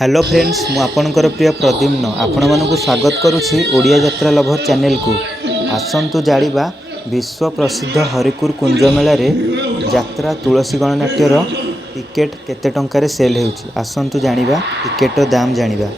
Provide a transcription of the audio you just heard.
Hello friends मु आपणकर प्रिय प्रद्युम्न आपण मानक स्वागत करुछि ओडिया यात्रा लभर चैनल को। आसंतु जानिबा विश्व प्रसिद्ध हरिपुर कुंज मेला रे यात्रा तुलसी गणनाट्यर टिकेट केते टंका रे सेल हेउछि। आसंतु जानिबा टिकेट दाम जानिबा।